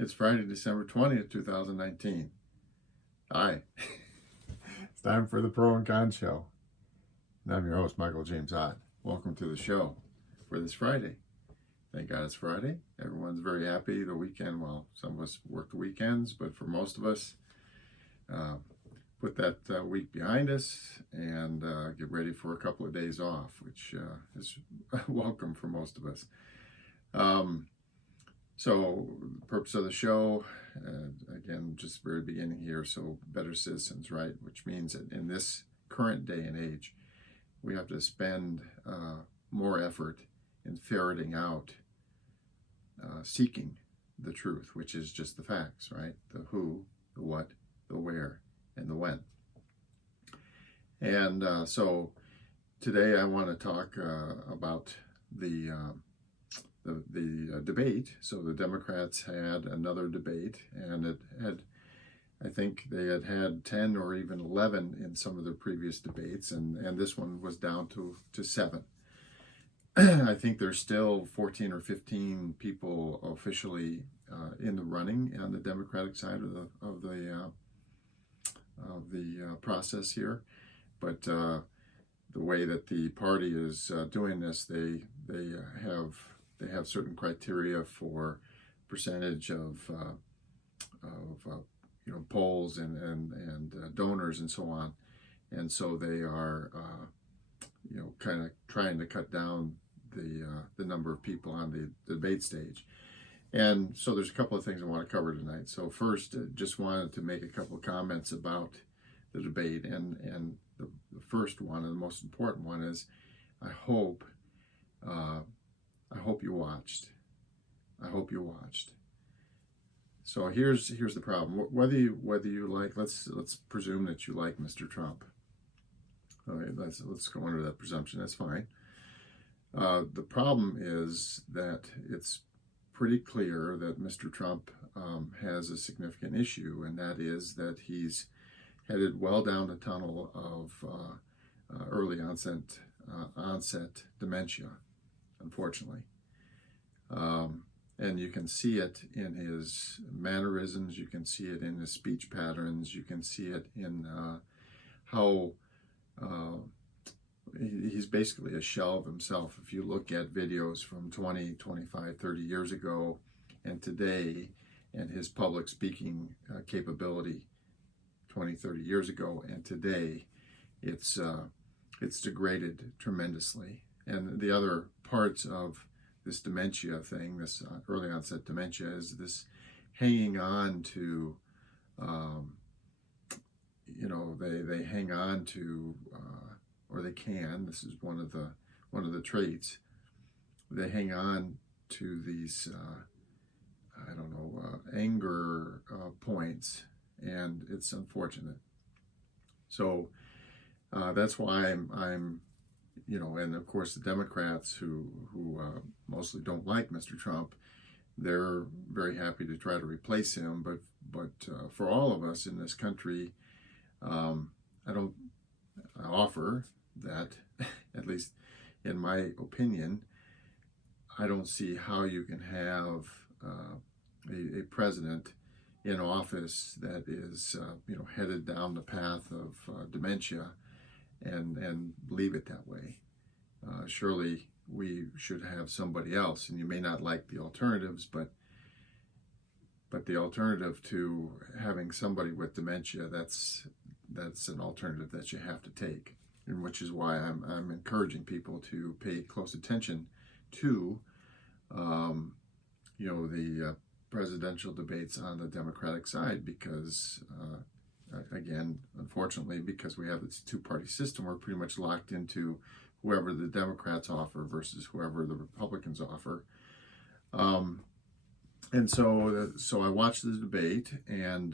It's Friday, December 20th, 2019. Hi. It's time for the Pro and Con Show. And I'm your host, Michael James Ott. Welcome to the show for this Friday. Thank God it's Friday. Everyone's very happy. The weekend, well, some of us work the weekends, but for most of us, put that week behind us and get ready for a couple of days off, which is welcome for most of us. So the purpose of the show, again, just very beginning here, so better citizens, right? Which means that in this current day and age, we have to spend more effort in ferreting out, seeking the truth, which is just the facts, right? The who, the what, the where, and the when. And so today I want to talk about the debate. So the Democrats had another debate, and it had, I think they had 10 or even 11 in some of their previous debates, and this one was down to 7. I think there's still 14 or 15 people officially in the running on the Democratic side of the process here, but the way that the party is doing this, they have certain criteria for percentage of polls and donors and so on, and so they are kind of trying to cut down the number of people on the debate stage. And so there's a couple of things I want to cover tonight. So first, just wanted to make a couple of comments about the debate, and the first one and the most important one is I hope you watched. I hope you watched. So here's the problem. Whether you like, let's presume that you like Mr. Trump. All right, let's go under that presumption. That's fine. The problem is that it's pretty clear that Mr. Trump has a significant issue, and that is that he's headed well down the tunnel of early onset dementia, unfortunately. And you can see it in his mannerisms, you can see it in his speech patterns, you can see it in how he's basically a shell of himself. If you look at videos from 20, 25, 30 years ago and today, and his public speaking capability 20, 30 years ago and today, it's degraded tremendously. And the other parts of this dementia thing, this early onset dementia, is this hanging on to, they hang on to, or they can. This is one of the traits. They hang on to these, anger points, and it's unfortunate. So that's why I'm and of course the Democrats who mostly don't like Mr. Trump, they're very happy to try to replace him. But for all of us in this country, I offer that, at least in my opinion, I don't see how you can have a president in office that is headed down the path of dementia and leave it that way. Surely we should have somebody else, and you may not like the alternatives, but the alternative to having somebody with dementia, that's an alternative that you have to take, and which is why I'm encouraging people to pay close attention to the presidential debates on the Democratic side, because again, unfortunately, because we have this two-party system, we're pretty much locked into whoever the Democrats offer versus whoever the Republicans offer. And so I watched the debate, and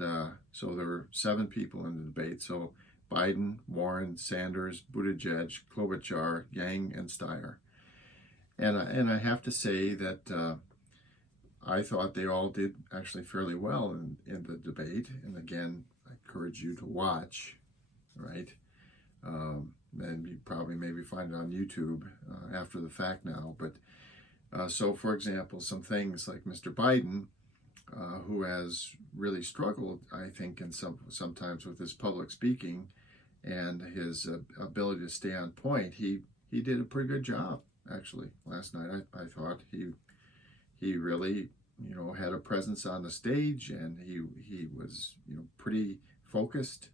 so there were 7 people in the debate. So Biden, Warren, Sanders, Buttigieg, Klobuchar, Yang, and Steyer. And I have to say that I thought they all did actually fairly well in the debate. And again, I encourage you to watch, right? And you probably maybe find it on YouTube after the fact now. But so, for example, some things like Mr. Biden, who has really struggled, I think, sometimes with his public speaking and his ability to stay on point. He did a pretty good job actually last night. I thought he really had a presence on the stage, and he was pretty focused,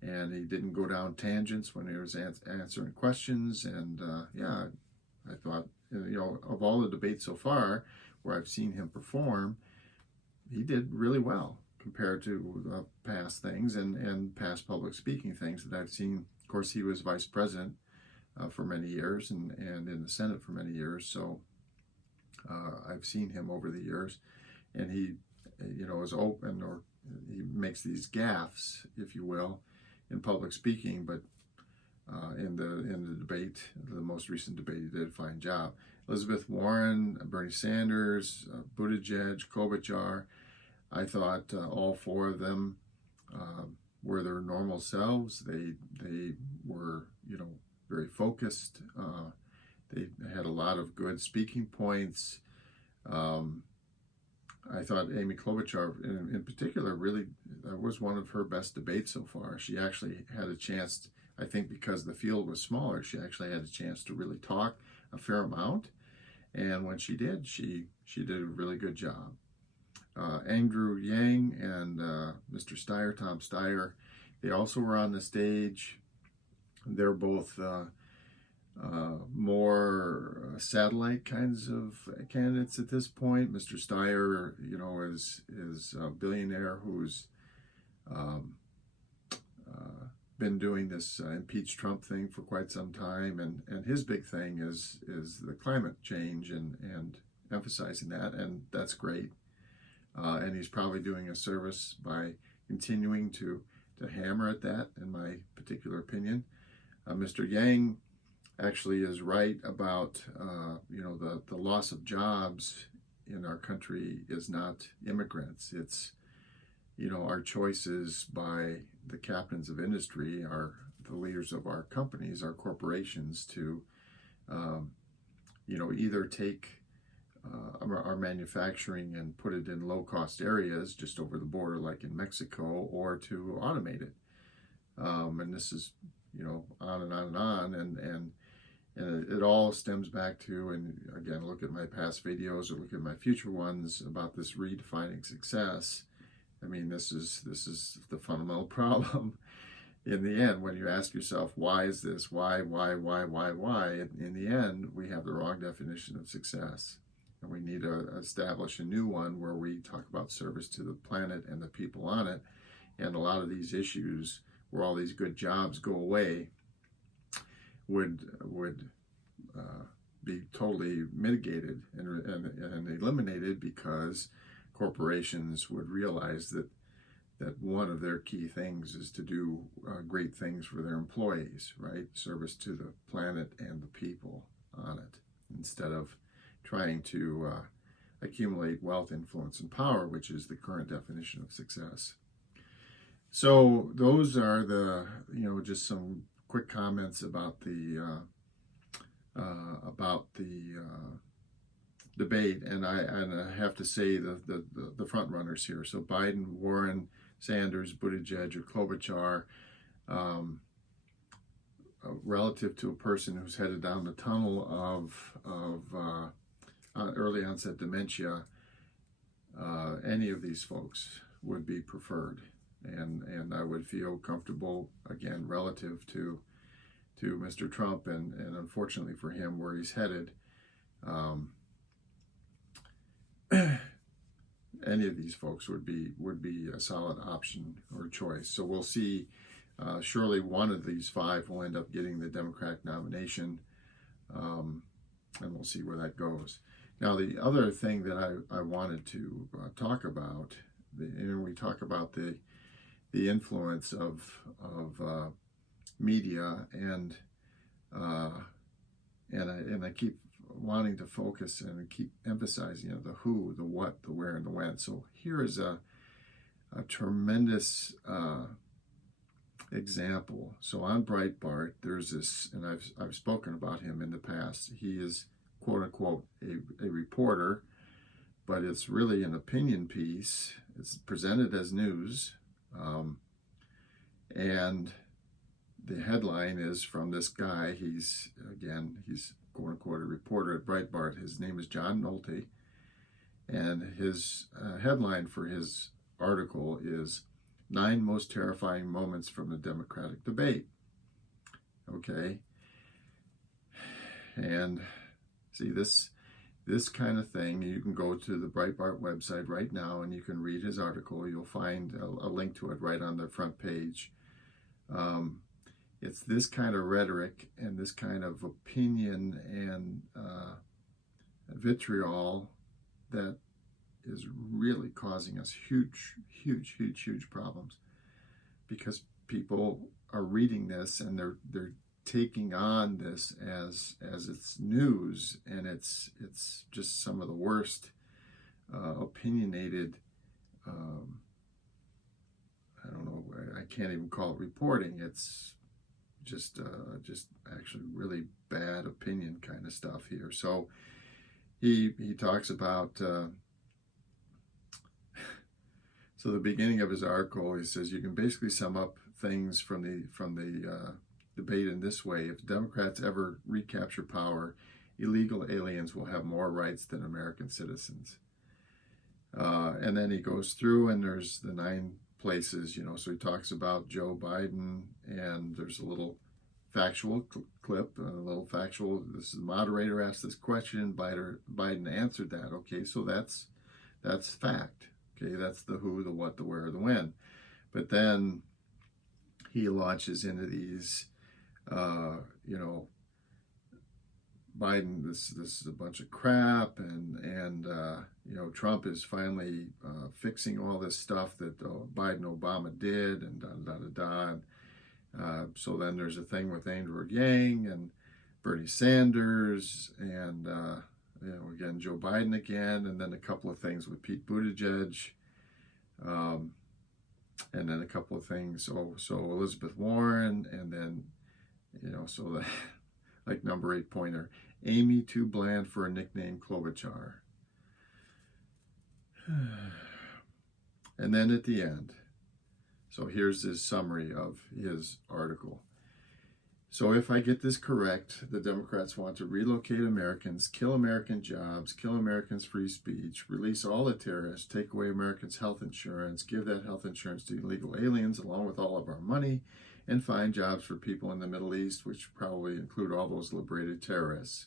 and he didn't go down tangents when he was answering questions. And yeah, I thought of all the debates so far where I've seen him perform, he did really well compared to past things and past public speaking things that I've seen. Of course, he was vice president for many years and in the Senate for many years, so I've seen him over the years, and he is open, or he makes these gaffes, if you will, in public speaking, but in the debate, the most recent debate, he did a fine job. Elizabeth Warren, Bernie Sanders, Buttigieg, Klobuchar, I thought all four of them were their normal selves. They were very focused. They had a lot of good speaking points. I thought Amy Klobuchar, in particular, really was one of her best debates so far. She actually had a chance, I think because the field was smaller, she actually had a chance to really talk a fair amount. And when she did, she did a really good job. Andrew Yang and Mr. Steyer, Tom Steyer, they also were on the stage. They're both more satellite kinds of candidates at this point. Mr. Steyer, is a billionaire who's been doing this impeach Trump thing for quite some time, and his big thing is the climate change and emphasizing that, and that's great. And he's probably doing a service by continuing to hammer at that, in my particular opinion. Mr. Yang actually is right about the loss of jobs in our country is not immigrants. It's our choices by the captains of industry, the leaders of our companies, our corporations, to either take our manufacturing and put it in low-cost areas just over the border, like in Mexico, or to automate it. And this is on and on and on, and it all stems back to, and again, look at my past videos or look at my future ones about this redefining success. I mean, this is the fundamental problem. In the end, when you ask yourself, why is this? Why? In the end, we have the wrong definition of success. And we need to establish a new one where we talk about service to the planet and the people on it. And a lot of these issues where all these good jobs go away would be totally mitigated and eliminated, because corporations would realize that one of their key things is to do great things for their employees, right? Service to the planet and the people on it, instead of trying to accumulate wealth, influence, and power, which is the current definition of success. So those are the just some quick comments about the debate, and I have to say the front runners here. So Biden, Warren, Sanders, Buttigieg, or Klobuchar, relative to a person who's headed down the tunnel of early onset dementia, any of these folks would be preferred, and I would feel comfortable, again, relative to Mr. Trump and unfortunately for him, where he's headed. Any of these folks would be a solid option or choice. So we'll see. Surely one of these five will end up getting the Democratic nomination, and we'll see where that goes. Now, the other thing that I wanted to talk about, we talk about the influence of media, and I keep wanting to focus and keep emphasizing the who, the what, the where, and the when. So here is a tremendous example. So on Breitbart, there's this, and I've spoken about him in the past. He is, quote unquote, a reporter but it's really an opinion piece. It's presented as news, and the headline is from this guy. He's quote unquote a reporter at Breitbart. His name is John Nolte, and his headline for his article is 9 Most Terrifying Moments from the Democratic Debate. Okay, and see this kind of thing. You can go to the Breitbart website right now and you can read his article. You'll find a link to it right on the front page. It's this kind of rhetoric and this kind of opinion and vitriol that is really causing us huge problems, because people are reading this and they're taking on this as it's news, and it's just some of the worst opinionated, I don't know, I can't even call it reporting. It's just actually really bad opinion kind of stuff here. So he talks about so the beginning of his article, he says you can basically sum up things from the debate in this way: if Democrats ever recapture power, illegal aliens will have more rights than American citizens. And then he goes through, and there's the 9 places, so he talks about Joe Biden, and there's a little factual clip, this is the moderator asked this question, Biden answered that. Okay, so that's fact. Okay, that's the who, the what, the where, the when. But then he launches into these, Biden, this is a bunch of crap, and Trump is finally fixing all this stuff that Biden, Obama did, and da. So then there's a thing with Andrew Yang and Bernie Sanders, and again Joe Biden again, and then a couple of things with Pete Buttigieg, and then a couple of things. So Elizabeth Warren, and then so the like number 8 pointer, Amy too bland for a nickname, Klobuchar. And then at the end, so here's his summary of his article. So if I get this correct, the Democrats want to relocate Americans, kill American jobs, kill Americans' free speech, release all the terrorists, take away Americans' health insurance, give that health insurance to illegal aliens along with all of our money, and find jobs for people in the Middle East, which probably include all those liberated terrorists.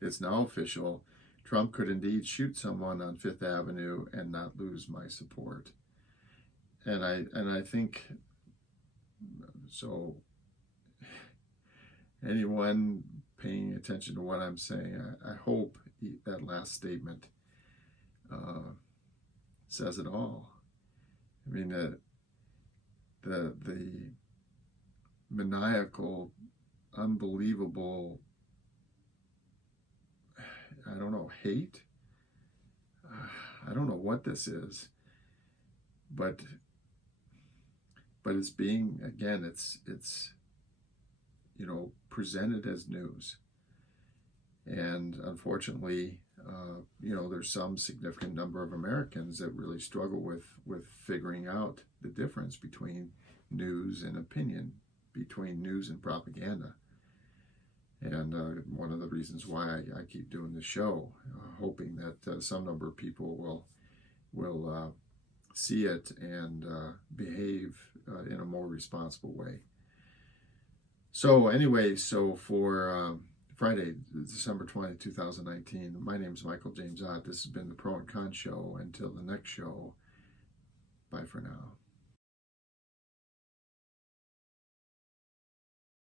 It's now official. Trump could indeed shoot someone on Fifth Avenue and not lose my support. And I think, so anyone paying attention to what I'm saying, I hope that last statement says it all. I mean, the maniacal, unbelievable, I don't know, hate. I don't know what this is, but it's being, again, it's presented as news, and unfortunately, there's some significant number of Americans that really struggle with figuring out the difference between news and opinion, between news and propaganda. And one of the reasons why I keep doing this show, hoping that some number of people will see it and behave in a more responsible way. So anyway, for Friday, December 20, 2019, my name is Michael James Ott. This has been the Pro and Con Show. Until the next show, bye for now.